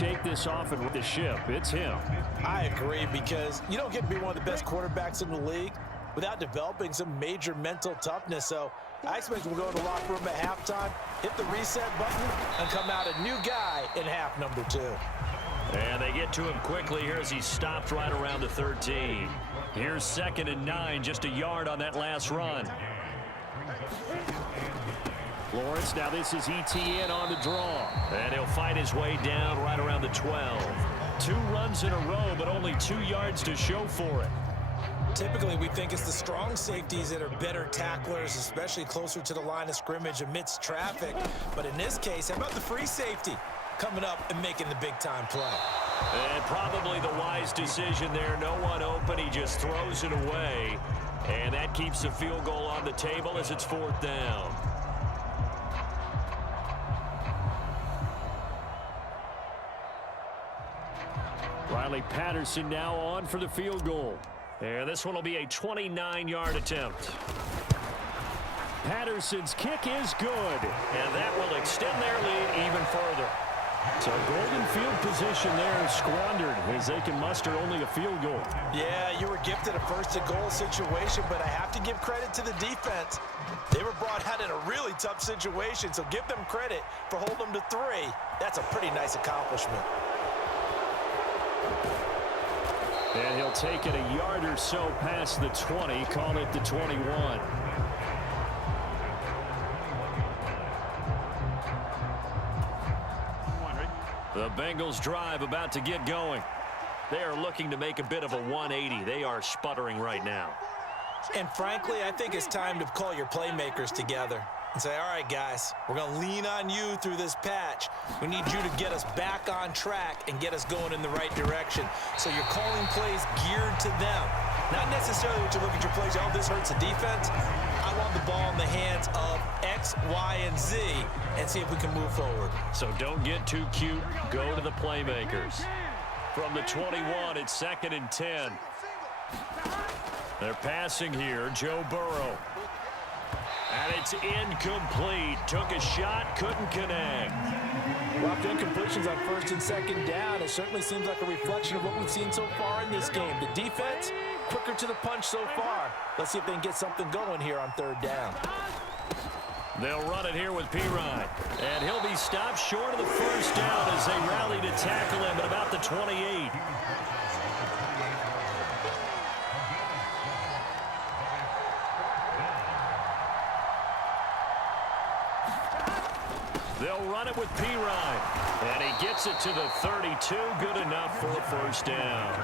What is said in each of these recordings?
shake this off and with the ship. It's him. I agree, because you don't get to be one of the best quarterbacks in the league without developing some major mental toughness. So I expect we'll go to the locker room at halftime, hit the reset button, and come out a new guy in half number 2. And they get to him quickly here as he stopped right around the 13. Here's 2nd and 9, just a yard on that last run. Lawrence, now this is ETN on the draw. And he'll fight his way down right around the 12. 2 runs in a row, but only 2 yards to show for it. Typically, we think it's the strong safeties that are better tacklers, especially closer to the line of scrimmage amidst traffic. But in this case, how about the free safety coming up and making the big-time play? And probably the wise decision there. No one open. He just throws it away. And that keeps the field goal on the table as it's 4th down. Riley Patterson now on for the field goal. And this one will be a 29-yard attempt. Patterson's kick is good. And that will extend their lead even further. So golden field position there squandered as they can muster only a field goal. Yeah, you were gifted a 1st-and-goal situation, but I have to give credit to the defense. They were brought out in a really tough situation, so give them credit for holding them to 3. That's a pretty nice accomplishment. And he'll take it a yard or so past the 20, call it the 21. The Bengals drive about to get going. They are looking to make a bit of a 180. They are sputtering right now. And frankly, I think it's time to call your playmakers together and say, all right, guys, we're going to lean on you through this patch. We need you to get us back on track and get us going in the right direction. So you're calling plays geared to them. Not necessarily what you look at your plays, oh, this hurts the defense. I want the ball in the hands of X, Y, and Z and see if we can move forward. So don't get too cute. Go to the playmakers. From the 21, it's 2nd and 10. They're passing here. Joe Burrow. And it's incomplete. Took a shot, couldn't connect. Rough incompletions on 1st and 2nd down. It certainly seems like a reflection of what we've seen so far in this game. The defense, quicker to the punch so far. Let's see if they can get something going here on 3rd down. They'll run it here with Pirine. And he'll be stopped short of the 1st down as they rally to tackle him at about the 28. They'll run it with Pirine. And he gets it to the 32. Good enough for a 1st down.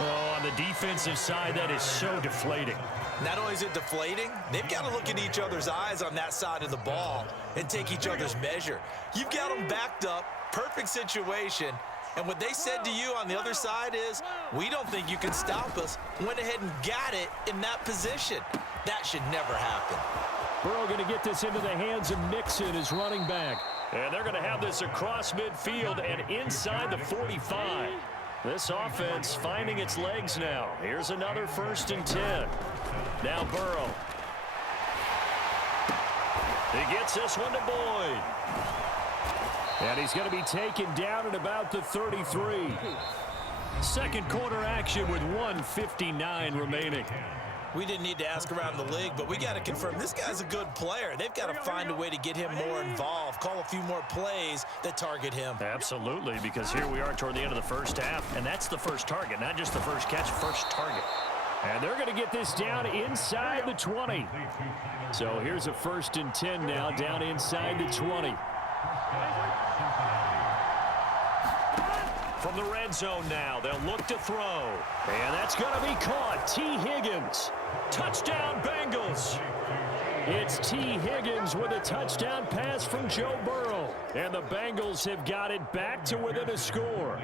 Oh, on the defensive side, that is so deflating. Not only is it deflating, they've got to look in each other's eyes on that side of the ball and take each other's measure. You've got them backed up, perfect situation, and what they said to you on the other side is, we don't think you can stop us. Went ahead and got it in that position. That should never happen. Burrow going to get this into the hands of Mixon as running back. And they're going to have this across midfield and inside the 45. This offense finding its legs now. Here's another 1st and 10. Now Burrow. He gets this one to Boyd. And he's going to be taken down at about the 33. 2nd quarter action with 1:59 remaining. We didn't need to ask around the league, but we got to confirm this guy's a good player. They've got to find a way to get him more involved, call a few more plays that target him. Absolutely, because here we are toward the end of the 1st half, and that's the first target, not just the first catch, first target. And they're going to get this down inside the 20. So here's a 1st and 10 now, down inside the 20. From the red zone now, they'll look to throw. And that's going to be caught. T. Higgins. Touchdown, Bengals. It's T. Higgins with a touchdown pass from Joe Burrow. And the Bengals have got it back to within a score.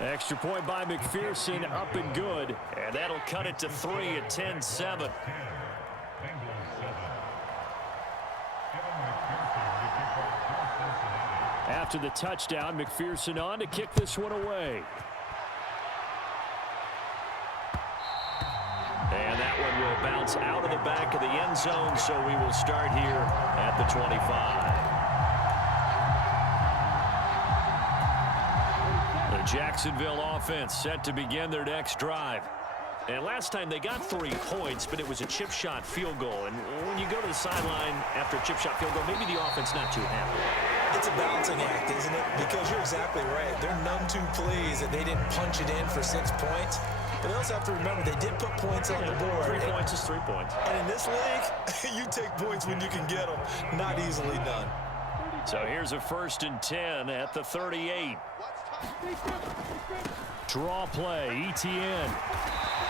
Extra point by McPherson, up and good. And that'll cut it to 3 at 10-7. After the touchdown, McPherson on to kick this one away. And that one will bounce It's out of the back of the end zone, so we will start here at the 25. The Jacksonville offense set to begin their next drive. And last time they got 3 points, but it was a chip shot field goal. And when you go to the sideline after a chip shot field goal, maybe the offense not too happy. It's a balancing act, isn't it? Because you're exactly right. They're none too pleased that they didn't punch it in for 6 points. But they also have to remember they did put points on the board. 3 points is 3 points. And in this league, you take points when you can get them. Not easily done. So here's a 1st and 10 at the 38. Draw play, Etienne.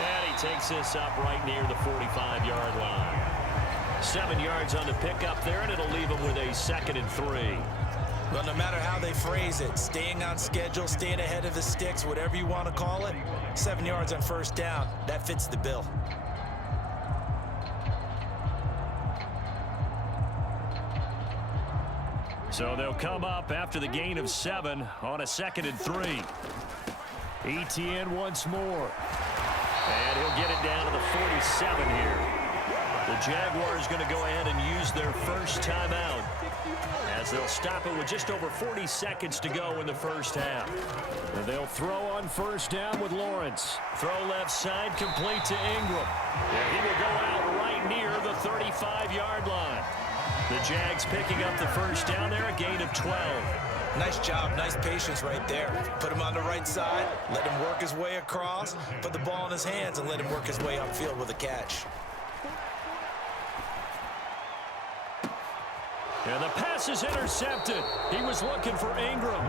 And he takes this up right near the 45-yard line. 7 yards on the pickup there, and it'll leave him with a 2nd and 3. Well, no matter how they phrase it, staying on schedule, staying ahead of the sticks, whatever you want to call it, 7 yards on 1st down, that fits the bill. So they'll come up after the gain of 7 on a 2nd and 3. Etienne once more. And he'll get it down to the 47 here. The Jaguars going to go ahead and use their first timeout, as they'll stop it with just over 40 seconds to go in the first half. And they'll throw on 1st down with Lawrence. Throw left side, complete to Ingram. And he will go out right near the 35-yard line. The Jags picking up the 1st down there, a gain of 12. Nice job, nice patience right there. Put him on the right side, let him work his way across, put the ball in his hands, and let him work his way upfield with a catch. And the pass is intercepted. He was looking for Ingram.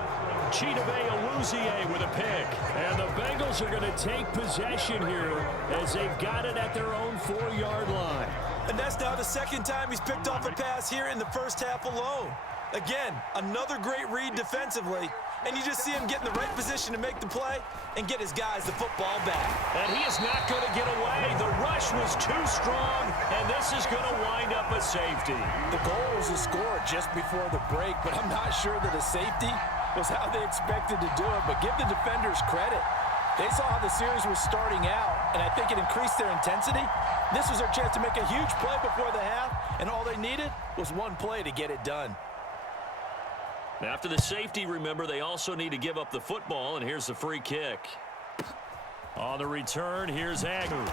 Chidobe Awuzie with a pick. And the Bengals are going to take possession here as they've got it at their own 4-yard line. And that's now the 2nd time he's picked off a pass here in the first half alone. Again, another great read defensively, and you just see him get in the right position to make the play and get his guys the football back. And he is not going to get away. The rush was too strong, and this is going to wind up a safety. The goal was a score just before the break, but I'm not sure that a safety was how they expected to do it, but give the defenders credit. They saw how the series was starting out, and I think it increased their intensity. This was their chance to make a huge play before the half, and all they needed was one play to get it done. After the safety, remember, they also need to give up the football, and here's the free kick. On the return, here's Agnew.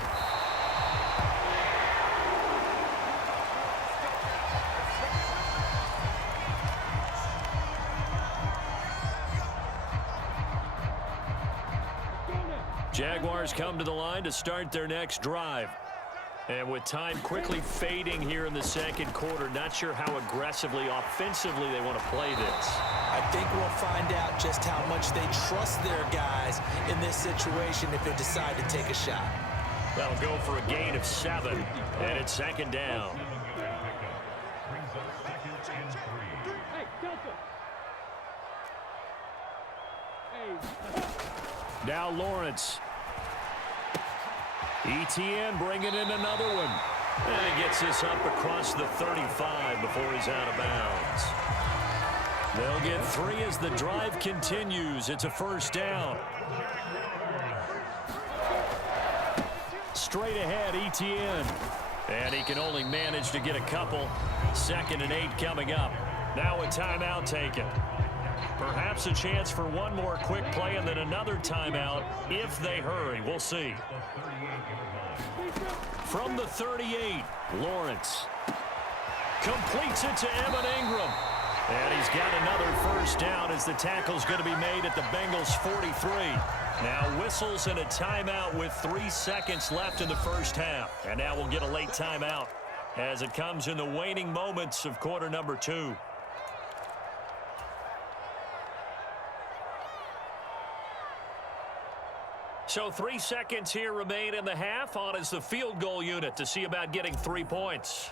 Jaguars come to the line to start their next drive. And with time quickly fading here in the 2nd quarter, not sure how aggressively, offensively they want to play this. I think we'll find out just how much they trust their guys in this situation if they decide to take a shot. That'll go for a gain of 7, and it's 2nd down. Now Lawrence. Etienne bringing in another one. And he gets this up across the 35 before he's out of bounds. They'll get 3 as the drive continues. It's a 1st down. Straight ahead, Etienne. And he can only manage to get a couple. 2nd and 8 coming up. Now a timeout taken. Perhaps a chance for one more quick play and then another timeout if they hurry. We'll see. From the 38, Lawrence completes it to Evan Ingram. And he's got another 1st down as the tackle's going to be made at the Bengals 43. Now whistles and a timeout with 3 seconds left in the first half. And now we'll get a late timeout as it comes in the waning moments of quarter number 2. So 3 seconds here remain in the half. On is the field goal unit to see about getting 3 points.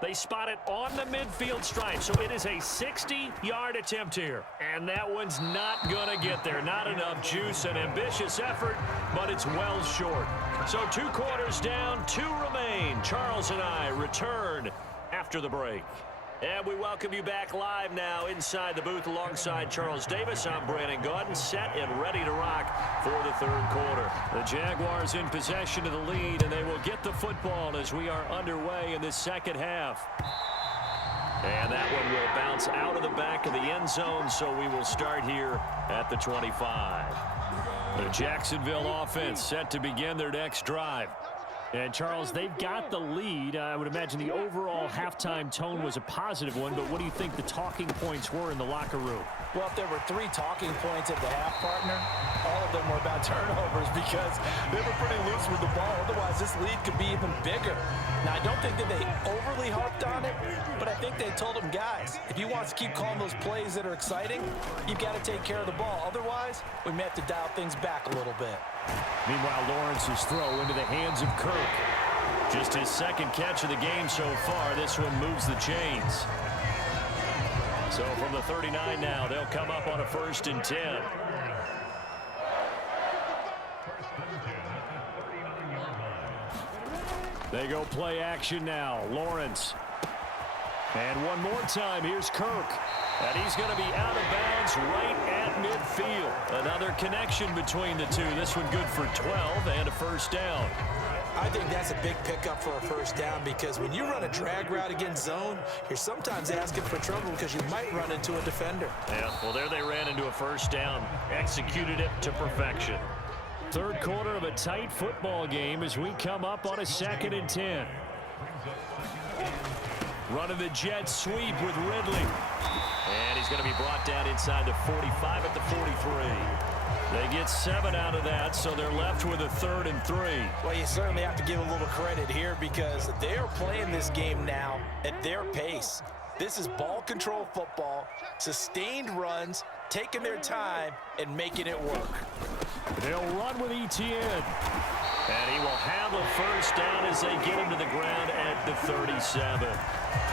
They spot it on the midfield stripe, so it is a 60-yard attempt here. And that one's not going to get there. Not enough juice, an ambitious effort, but it's well short. So 2 quarters down, 2 remain. Charles and I return after the break. And we welcome you back live now inside the booth alongside Charles Davis. I'm Brandon Gaudin, set and ready to rock for the third quarter. The Jaguars in possession of the lead, and they will get the football as we are underway in this second half. And that one will bounce out of the back of the end zone, so we will start here at the 25. The Jacksonville offense set to begin their next drive. And, Charles, they've got the lead. I would imagine the overall halftime tone was a positive one, but what do you think the talking points were in the locker room? Well, if there were 3 talking points at the half, partner, all of them were about turnovers because they were pretty loose with the ball. Otherwise, this lead could be even bigger. Now, I don't think that they overly harped on it, but I think they told them, guys, if you want to keep calling those plays that are exciting, you've got to take care of the ball. Otherwise, we may have to dial things back a little bit. Meanwhile, Lawrence's throw into the hands of Kirk. Just his second catch of the game so far. This one moves the chains. So from the 39 now, they'll come up on a 1st and 10. They go play action now. Lawrence. And one more time, here's Kirk. And he's going to be out of bounds right at midfield. Another connection between the two. This one good for 12 and a first down. I think that's a big pickup for a first down because when you run a drag route against zone, you're sometimes asking for trouble because you might run into a defender. Yeah, well, there they ran into a first down. Executed it to perfection. Third quarter of a tight football game as we come up on a 2nd and 10. Running the jet sweep with Ridley. And he's going to be brought down inside the 45 at the 43. They get 7 out of that, so they're left with a 3rd and 3. Well, you certainly have to give a little credit here because they are playing this game now at their pace. This is ball control football, sustained runs, taking their time, and making it work. They'll run with Etienne. And he will have a first down as they get him to the ground at the 37.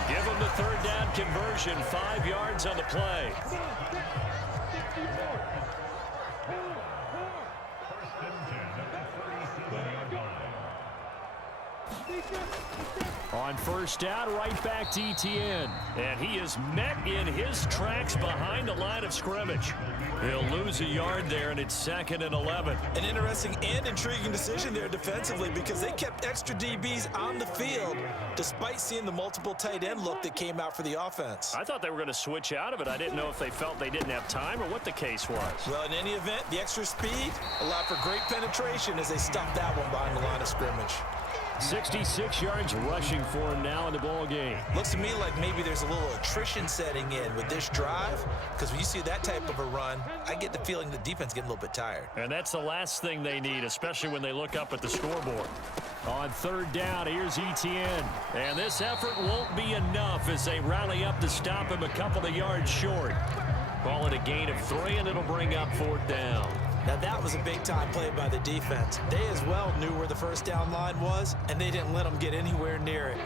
Give him the 3rd down conversion, 5 yards on the play. On first down, right back to Etienne. And he is met in his tracks behind the line of scrimmage. He'll lose a yard there, and it's 2nd and 11. An interesting and intriguing decision there defensively because they kept extra DBs on the field despite seeing the multiple tight end look that came out for the offense. I thought they were going to switch out of it. I didn't know if they felt they didn't have time or what the case was. Well, in any event, the extra speed allowed for great penetration as they stuffed that one behind the line of scrimmage. 66 yards rushing for him now in the ball game. Looks to me like maybe there's a little attrition setting in with this drive because when you see that type of a run, I get the feeling the defense getting a little bit tired. And that's the last thing they need, especially when they look up at the scoreboard. On 3rd down, here's Etienne. And this effort won't be enough as they rally up to stop him a couple of yards short. Call it a gain of 3, and it'll bring up 4th down. Now, that was a big-time play by the defense. They as well knew where the first down line was, and they didn't let them get anywhere near it.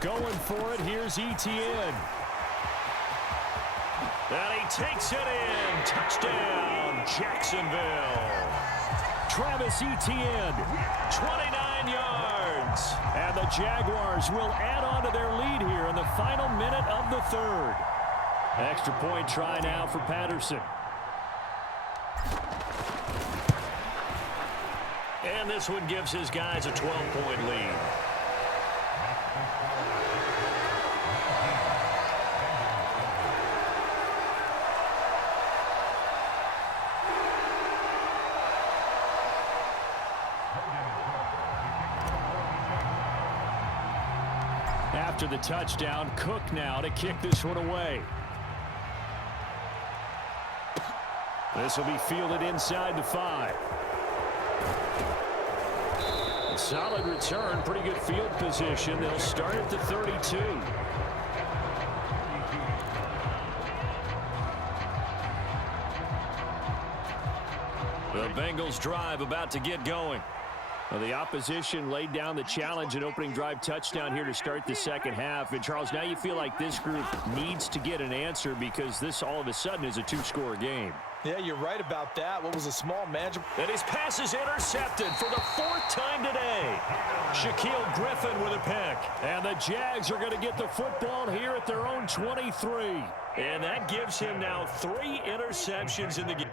Going for it, here's Etienne. And he takes it in. Touchdown, Jacksonville. Travis Etienne, 29 yards. And the Jaguars will add on to their lead here in the final minute of the 3rd. Extra point try now for Patterson. And this one gives his guys a 12-point lead. After the touchdown, Cook now to kick this one away. This will be fielded inside the 5. A solid return, pretty good field position. They'll start at the 32. The Bengals drive about to get going. Well, the opposition laid down the challenge, an opening drive touchdown here to start the second half. And, Charles, now you feel like this group needs to get an answer because this all of a sudden is a two-score game. Yeah, you're right about that. What was a small manageable. And his pass is intercepted for the fourth time today. Shaquille Griffin with a pick. And the Jags are going to get the football here at their own 23. And that gives him now 3 interceptions in the game.